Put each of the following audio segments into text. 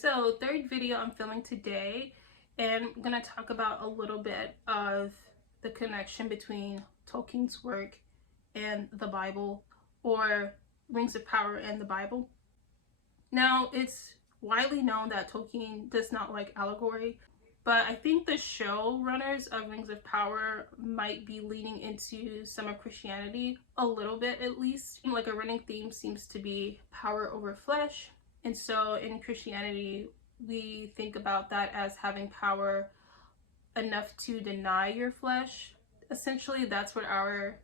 So, third video I'm filming today, and I'm going to talk about a little bit of the connection between Tolkien's work and the Bible, or Rings of Power and the Bible. Now, it's widely known that Tolkien does not like allegory, but I think the showrunners of Rings of Power might be leaning into some of Christianity a little bit, at least. Like, a running theme seems to be power over flesh. And so in Christianity, we think about that as having power enough to deny your flesh. Essentially, that's what our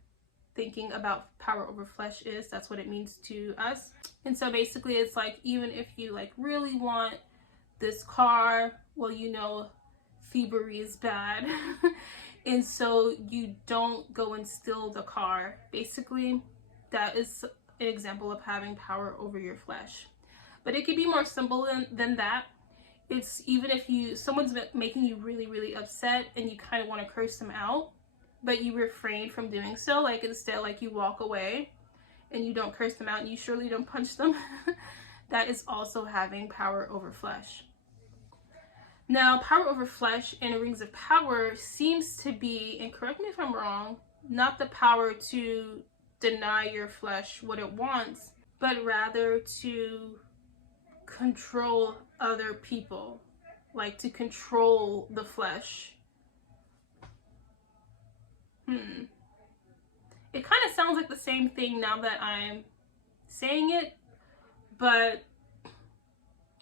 thinking about power over flesh is. That's what it means to us. And so basically, it's like, even if you like really want this car, well, you know, thievery is bad. And so you don't go and steal the car. Basically, that is an example of having power over your flesh. But it could be more simple than that. It's even if someone's making you really upset and you kind of want to curse them out, but you refrain from doing so. Like, instead, like, you walk away and you don't curse them out and you surely don't punch them. That is also having power over flesh. Now, power over flesh in Rings of Power seems to be, and correct me if I'm wrong, not the power to deny your flesh what it wants, but rather to control other people, like to control the flesh. It kind of sounds like the same thing now that I'm saying it, but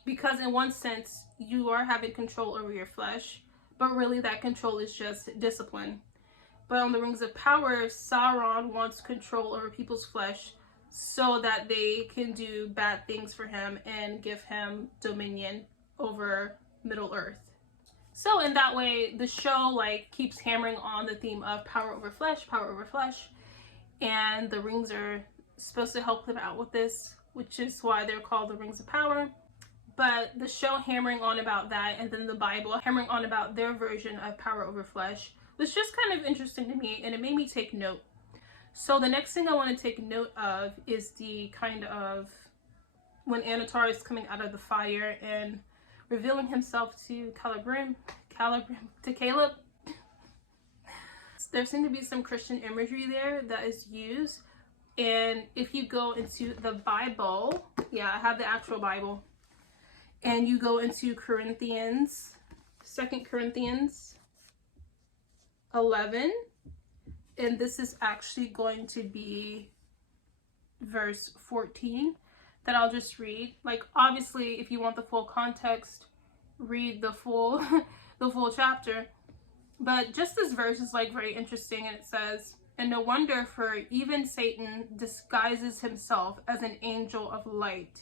because in one sense you are having control over your flesh, but really that control is just discipline. But on the Rings of Power, Sauron wants control over people's flesh so that they can do bad things for him and give him dominion over Middle Earth. So in that way, the show like keeps hammering on the theme of power over flesh, and the rings are supposed to help them out with this, which is why they're called the Rings of Power. But the show hammering on about that, and then the Bible hammering on about their version of power over flesh, was just kind of interesting to me, and it made me take note. So the next thing I want to take note of is the kind of when Annatar is coming out of the fire and revealing himself to Caleb. There seemed to be some Christian imagery there that is used. And if you go into the Bible, yeah, I have the actual Bible, and you go into Corinthians, 2 Corinthians 11, and this is actually going to be verse 14 that I'll just read. Like, obviously, if you want the full context, read the full the full chapter. But just this verse is like very interesting, and it says, "And no wonder, for even Satan disguises himself as an angel of light."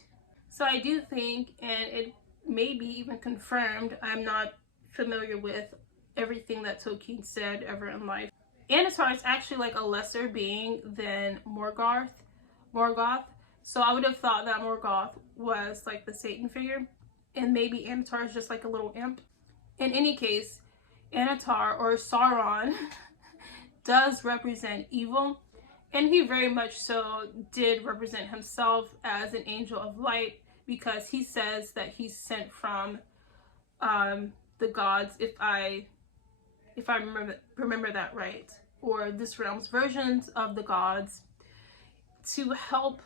So I do think, and it may be even confirmed, I'm not familiar with everything that Tolkien said ever in life, Annatar is actually like a lesser being than Morgoth. So I would have thought that Morgoth was like the Satan figure, and maybe Annatar is just like a little imp. In any case, Annatar, or Sauron, does represent evil, and he very much so did represent himself as an angel of light, because he says that he's sent from the gods, if I remember that right, or this realm's versions of the gods, to help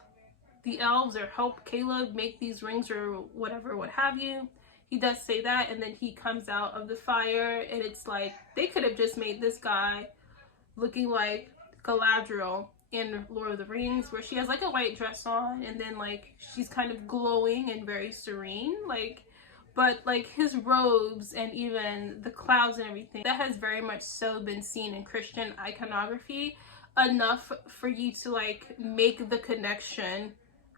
the elves or help Caleb make these rings or whatever, what have you. He does say that, and then he comes out of the fire, and it's like they could have just made this guy looking like Galadriel in Lord of the Rings, where she has like a white dress on, and then like she's kind of glowing and very serene, like, but like his robes and even the clouds and everything, that has very much so been seen in Christian iconography enough for you to like make the connection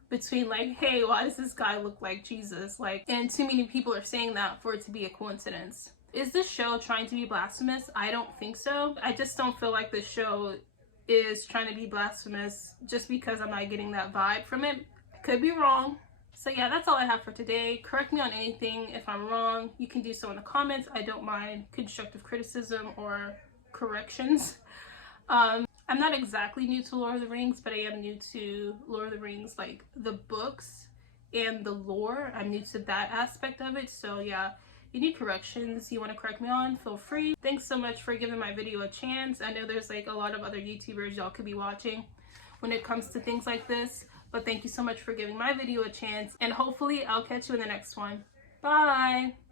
between like, hey, why does this guy look like Jesus? Like, and too many people are saying that for it to be a coincidence. Is this show trying to be blasphemous? I don't think so. I just don't feel like the show is trying to be blasphemous just because I'm not getting that vibe from it. I could be wrong. So yeah, that's all I have for today. Correct me on anything if I'm wrong. You can do so in the comments. I don't mind constructive criticism or corrections. I'm not exactly new to Lord of the Rings, but I am new to Lord of the Rings, like the books and the lore. I'm new to that aspect of it. So yeah, any corrections you want to correct me on, feel free. Thanks so much for giving my video a chance. I know there's like a lot of other YouTubers y'all could be watching when it comes to things like this, but thank you so much for giving my video a chance, and hopefully I'll catch you in the next one. Bye.